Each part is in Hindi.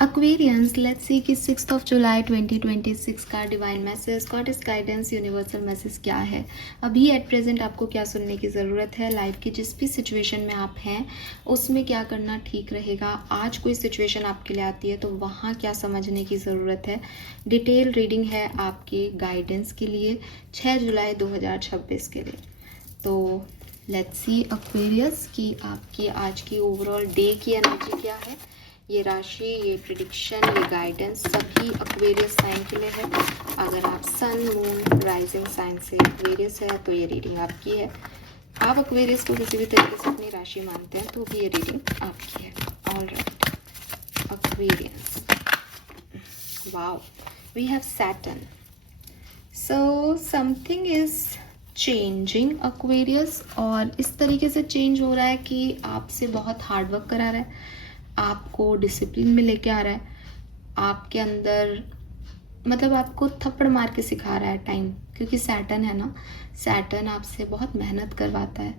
Aquarians, let's see कि 6 जुलाई 2026 का divine message, goddess guidance, universal message क्या है। अभी एट प्रेजेंट आपको क्या सुनने की ज़रूरत है, लाइफ की जिस भी सिचुएशन में आप हैं उसमें क्या करना ठीक रहेगा। आज कोई सिचुएशन आपके लिए आती है तो वहाँ क्या समझने की ज़रूरत है। डिटेल रीडिंग है आपकी गाइडेंस के लिए 6 जुलाई 2026 के लिए। तो लेट्स सी एक्वेरियस कि आपकी आज की ओवरऑल डे की एनर्जी क्या है। ये राशि, ये प्रिडिक्शन, ये गाइडेंस सभी एक्वेरियस साइन के लिए है। अगर आप सन, मून, राइजिंग साइन से एक्वेरियस है तो ये रीडिंग आपकी है। आप एक्वेरियस को किसी भी तरीके से अपनी राशि मानते हैं तो भी ये रीडिंग आपकी है। Alright, Aquarius, wow, we have Saturn. So something is changing Aquarius, और इस तरीके से चेंज हो रहा है कि आपसे बहुत हार्ड वर्क करा रहा है, आपको डिसिप्लिन में लेके आ रहा है, आपके अंदर मतलब आपको थप्पड़ मार के सिखा रहा है टाइम, क्योंकि सैटर्न है ना, सैटर्न आपसे बहुत मेहनत करवाता है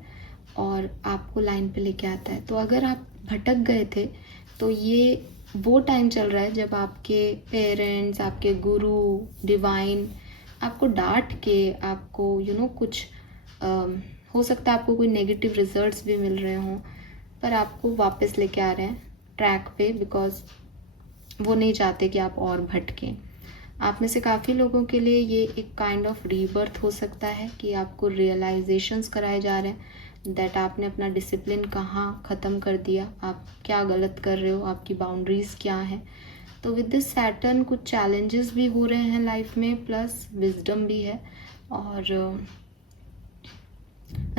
और आपको लाइन पे लेके आता है। तो अगर आप भटक गए थे तो ये वो टाइम चल रहा है जब आपके पेरेंट्स, आपके गुरु, डिवाइन आपको डांट के, आपको कुछ हो सकता है आपको कोई नेगेटिव रिजल्ट्स भी मिल रहे हों, पर आपको वापस लेके आ रहे हैं ट्रैक पे, बिकॉज वो नहीं चाहते कि आप और भटकें। आप में से काफ़ी लोगों के लिए ये एक काइंड ऑफ रीबर्थ हो सकता है कि आपको रियलाइजेशंस कराए जा रहे हैं दैट आपने अपना डिसिप्लिन कहाँ ख़त्म कर दिया, आप क्या गलत कर रहे हो, आपकी बाउंड्रीज़ क्या हैं। तो विद दिस सैटर्न कुछ चैलेंजेस भी हो रहे हैं लाइफ में, प्लस विजडम भी है, और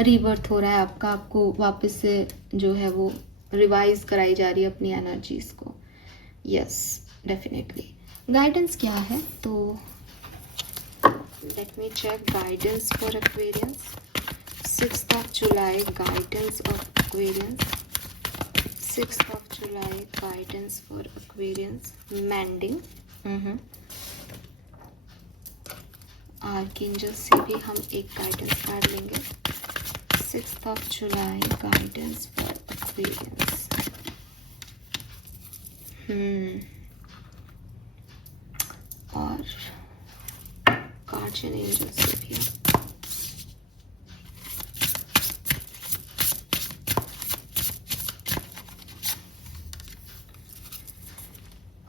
रीबर्थ हो रहा है आपका, आपको वापस से जो है वो रिवाइज कराई जा रही है अपनी एनर्जीज को। Yes, definitely. गाइडेंस क्या है, तो let me check guidance for Aquarius 6 जुलाई, गाइडेंस ऑफ एक्वेरियंस 6 जुलाई, गाइडेंस फॉर एक्वेरियंस, मैंडिंग। आर्कएंजल से भी हम एक गाइडेंस कार्ड लेंगे। 6 जुलाई, गाइडेंस फॉर एक्वेरियंस। और गार्जियन एंजल से भी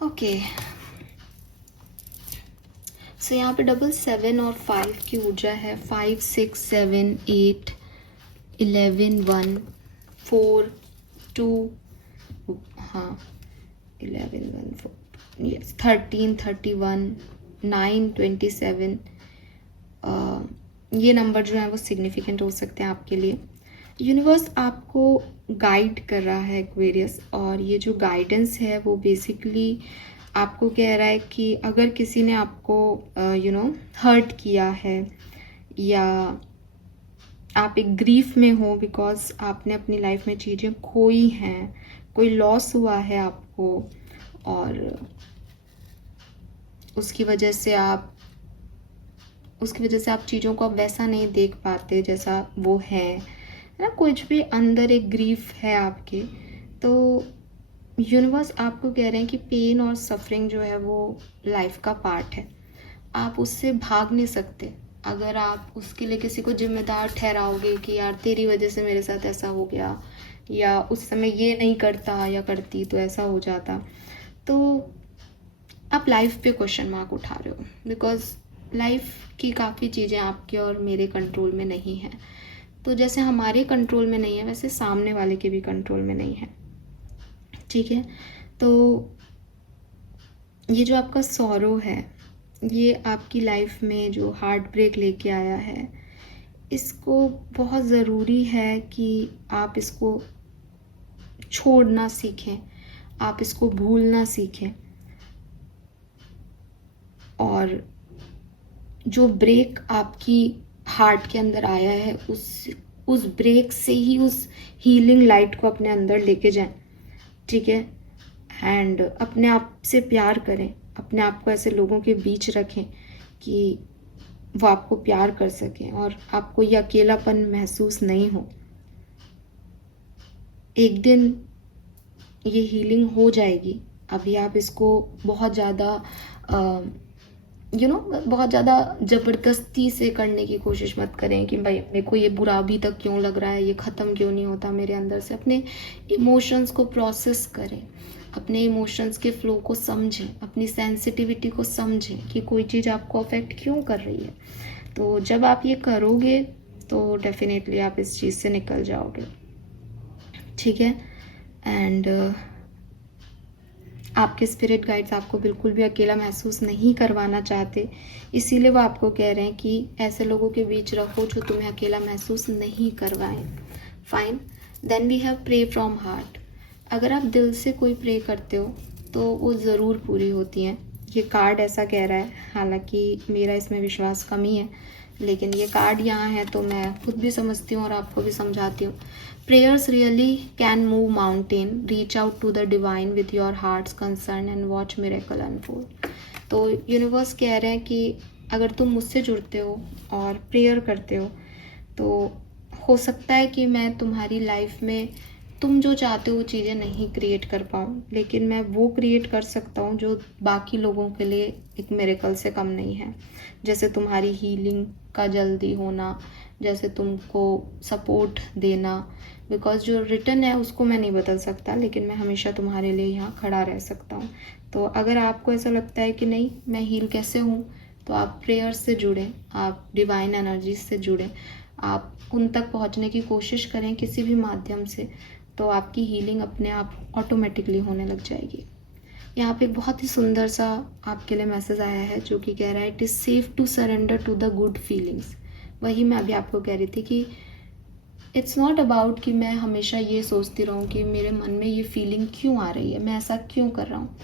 ओके। सो यहाँ पे 7 और 5 की ऊर्जा है। 5, 6, 7, 8, 11, 1, 4, 2, हाँ 11, 1, 4, यस 13, 31, 9, 27। ये नंबर जो है वो सिग्निफिकेंट हो सकते हैं आपके लिए। यूनिवर्स आपको गाइड कर रहा है एक्वेरियस, और ये जो गाइडेंस है वो बेसिकली आपको कह रहा है कि अगर किसी ने आपको हर्ट किया है, या आप एक ग्रीफ में हो बिकॉज आपने अपनी लाइफ में चीज़ें खोई हैं, कोई लॉस हुआ है आपको, और उसकी वजह से आप चीज़ों को अब वैसा नहीं देख पाते जैसा वो है ना, कुछ भी अंदर एक ग्रीफ है आपके। तो यूनिवर्स आपको कह रहे हैं कि पेन और सफरिंग जो है वो लाइफ का पार्ट है, आप उससे भाग नहीं सकते। अगर आप उसके लिए किसी को जिम्मेदार ठहराओगे कि यार तेरी वजह से मेरे साथ ऐसा हो गया, या उस समय ये नहीं करता या करती तो ऐसा हो जाता, तो आप लाइफ पे क्वेश्चन मार्क उठा रहे हो, बिकॉज लाइफ की काफ़ी चीज़ें आपके और मेरे कंट्रोल में नहीं है। तो जैसे हमारे कंट्रोल में नहीं है वैसे सामने वाले के भी कंट्रोल में नहीं है, ठीक है। तो ये जो आपका सॉरो है, ये आपकी लाइफ में जो हार्ट ब्रेक लेके आया है, इसको बहुत ज़रूरी है कि आप इसको छोड़ना सीखें, आप इसको भूलना सीखें, और जो ब्रेक आपकी हार्ट के अंदर आया है उस ब्रेक से ही उस हीलिंग लाइट को अपने अंदर लेके जाएं, ठीक है। एंड अपने आप से प्यार करें, अपने आप को ऐसे लोगों के बीच रखें कि वो आपको प्यार कर सकें और आपको ये अकेलापन महसूस नहीं हो। एक दिन ये हीलिंग हो जाएगी, अभी आप इसको बहुत ज़्यादा बहुत ज़्यादा ज़बरदस्ती से करने की कोशिश मत करें कि भाई मेरे को ये बुरा अभी तक क्यों लग रहा है, ये ख़त्म क्यों नहीं होता मेरे अंदर से। अपने इमोशंस को प्रोसेस करें, अपने इमोशंस के फ्लो को समझें, अपनी सेंसिटिविटी को समझें कि कोई चीज़ आपको अफेक्ट क्यों कर रही है। तो जब आप ये करोगे तो डेफिनेटली आप इस चीज़ से निकल जाओगे, ठीक है। एंड आपके स्पिरिट गाइड्स आपको बिल्कुल भी अकेला महसूस नहीं करवाना चाहते, इसीलिए वो आपको कह रहे हैं कि ऐसे लोगों के बीच रहो जो तुम्हें अकेला महसूस नहीं करवाएं। Fine, then we have pray from heart. अगर आप दिल से कोई प्रे करते हो तो वो ज़रूर पूरी होती हैं। ये कार्ड ऐसा कह रहा है, हालांकि मेरा इसमें विश्वास कम ही है, लेकिन ये कार्ड यहाँ है तो मैं खुद भी समझती हूँ और आपको भी समझाती हूँ। Prayers really can move mountain. Reach out to the divine with your heart's concern and watch miracle unfold. तो यूनिवर्स कह रहे हैं कि अगर तुम मुझसे जुड़ते हो और प्रेयर करते हो तो हो सकता है कि मैं तुम्हारी लाइफ में तुम जो चाहते हो वो चीज़ें नहीं क्रिएट कर पाऊँ, लेकिन मैं वो क्रिएट कर सकता हूँ जो बाकी लोगों के लिए एक मिरेकल से कम नहीं है। जैसे तुम्हारी हीलिंग का जल्दी होना, जैसे तुमको सपोर्ट देना, बिकॉज जो रिटर्न है उसको मैं नहीं बदल सकता, लेकिन मैं हमेशा तुम्हारे लिए यहाँ खड़ा रह सकता हूँ। तो अगर आपको ऐसा लगता है कि नहीं मैं हील कैसे हूँ, तो आप प्रेयर से जुड़ें, आप डिवाइन एनर्जी से जुड़ें, आप उन तक पहुँचने की कोशिश करें किसी भी माध्यम से, तो आपकी हीलिंग अपने आप ऑटोमेटिकली होने लग जाएगी। यहाँ पे बहुत ही सुंदर सा आपके लिए मैसेज आया है जो कि कह रहा है it is safe to surrender to the good feelings. वही मैं अभी आपको कह रही थी कि इट्स नॉट अबाउट कि मैं हमेशा ये सोचती रहूँ कि मेरे मन में ये फीलिंग क्यों आ रही है, मैं ऐसा क्यों कर रहा हूँ,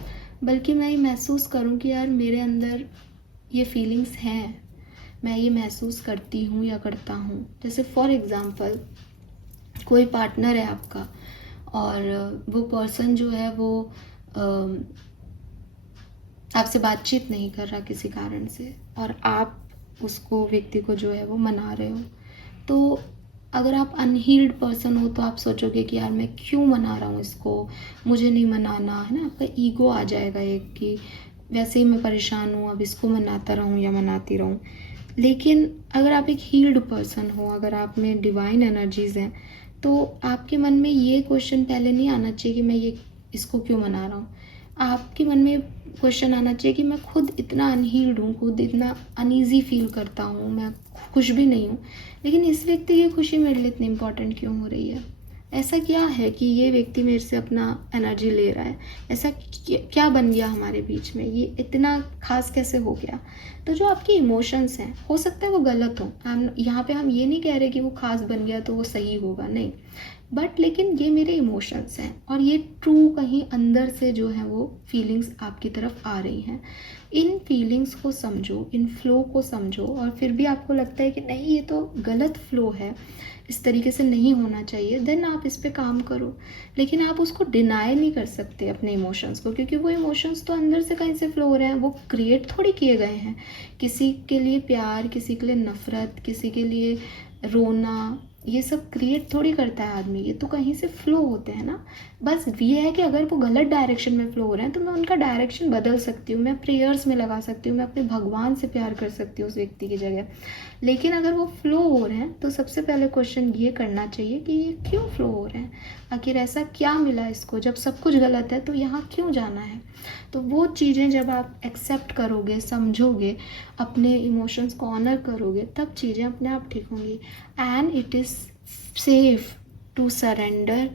बल्कि मैं ये महसूस करूँ कि यार मेरे अंदर ये फीलिंग्स हैं, मैं ये महसूस करती हूँ या करता हूँ। जैसे फॉर एग्ज़ाम्पल कोई पार्टनर है आपका और वो पर्सन जो है वो आपसे बातचीत नहीं कर रहा किसी कारण से, और आप उसको व्यक्ति को जो है वो मना रहे हो। तो अगर आप अनहील्ड पर्सन हो तो आप सोचोगे कि यार मैं क्यों मना रहा हूँ इसको, मुझे नहीं मनाना है ना। आपका ईगो आ जाएगा एक कि वैसे ही मैं परेशान हूँ, अब इसको मनाता रहूँ या मनाती रहूँ। लेकिन अगर आप एक हील्ड पर्सन हो, अगर आप में डिवाइन एनर्जीज़ हैं, तो आपके मन में ये क्वेश्चन पहले नहीं आना चाहिए कि मैं ये इसको क्यों मना रहा हूँ। आपके मन में क्वेश्चन आना चाहिए कि मैं खुद इतना अनहील्ड हूँ, खुद इतना अनईजी फील करता हूँ, मैं खुश भी नहीं हूँ, लेकिन इस व्यक्ति की खुशी मेरे लिए इतनी इम्पॉर्टेंट क्यों हो रही है। ऐसा क्या है कि ये व्यक्ति मेरे से अपना एनर्जी ले रहा है, ऐसा क्या बन गया हमारे बीच में, ये इतना खास कैसे हो गया। तो जो आपके इमोशंस हैं हो सकता है वो गलत हो, हम यहाँ पे हम ये नहीं कह रहे कि वो खास बन गया तो वो सही होगा, नहीं, बट लेकिन ये मेरे इमोशंस हैं और ये ट्रू कहीं अंदर से जो है वो फीलिंग्स आपकी तरफ आ रही हैं। इन फीलिंग्स को समझो, इन फ्लो को समझो, और फिर भी आपको लगता है कि नहीं ये तो गलत फ्लो है, इस तरीके से नहीं होना चाहिए, देन आप इस पे काम करो। लेकिन आप उसको डिनाई नहीं कर सकते अपने इमोशंस को, क्योंकि वो इमोशंस तो अंदर से कहीं से फ्लो हो रहे हैं, वो क्रिएट थोड़ी किए गए हैं। किसी के लिए प्यार, किसी के लिए नफ़रत, किसी के लिए रोना, ये सब क्रिएट थोड़ी करता है आदमी, ये तो कहीं से फ्लो होते हैं ना। बस ये है कि अगर वो गलत डायरेक्शन में फ्लो हो रहे हैं तो मैं उनका डायरेक्शन बदल सकती हूँ, मैं प्रेयर्स में लगा सकती हूँ, मैं अपने भगवान से प्यार कर सकती हूँ उस व्यक्ति की जगह। लेकिन अगर वो फ्लो हो रहे हैं तो सबसे पहले क्वेश्चन ये करना चाहिए कि ये क्यों फ्लो हो रहे हैं, आखिर ऐसा क्या मिला इसको, जब सब कुछ गलत है तो यहाँ क्यों जाना है। तो वो चीज़ें जब आप एक्सेप्ट करोगे, समझोगे, अपने इमोशंस को ऑनर करोगे, तब चीज़ें अपने आप ठीक होंगी। And it is safe to surrender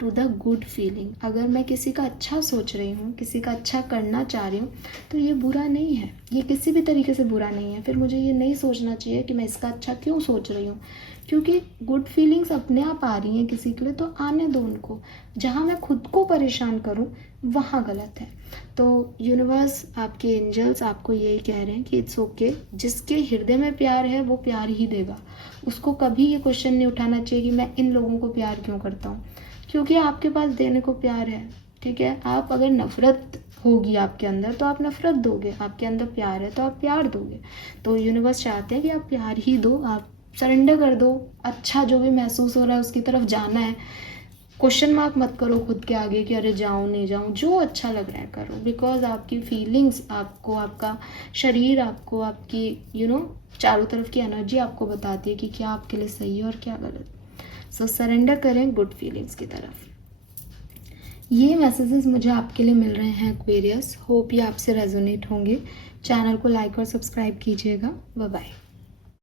to the good feeling. अगर मैं किसी का अच्छा सोच रही हूँ, किसी का अच्छा करना चाह रही हूँ, तो ये बुरा नहीं है, ये किसी भी तरीके से बुरा नहीं है। फिर मुझे ये नहीं सोचना चाहिए कि मैं इसका अच्छा क्यों सोच रही हूँ, क्योंकि गुड फीलिंग्स अपने आप आ रही हैं किसी के लिए, तो आने दो उनको। जहाँ मैं खुद को परेशान करूँ वहाँ गलत है। तो यूनिवर्स, आपके एंजल्स आपको यही कह रहे हैं कि इट्स ओके, जिसके हृदय में प्यार है वो प्यार ही देगा। उसको कभी ये क्वेश्चन नहीं उठाना चाहिए कि मैं इन लोगों को प्यार क्यों करता हूँ, क्योंकि आपके पास देने को प्यार है, ठीक है। आप अगर नफ़रत होगी आपके अंदर तो आप नफ़रत दोगे, आपके अंदर प्यार है तो आप प्यार दोगे। तो यूनिवर्स चाहते हैं कि आप प्यार ही दो, आप सरेंडर कर दो। अच्छा जो भी महसूस हो रहा है उसकी तरफ जाना है, क्वेश्चन मार्क मत करो खुद के आगे कि अरे जाऊँ नहीं जाऊँ, जो अच्छा लग रहा है करो, बिकॉज आपकी फीलिंग्स आपको, आपका शरीर आपको, आपकी चारों तरफ की एनर्जी आपको बताती है कि क्या आपके लिए सही है और क्या गलत। सो सरेंडर करें गुड फीलिंग्स की तरफ। ये मैसेजेस मुझे आपके लिए मिल रहे हैं एक्वेरियस, होप ये आपसे रेजोनेट होंगे। चैनल को लाइक और सब्सक्राइब कीजिएगा। Bye bye.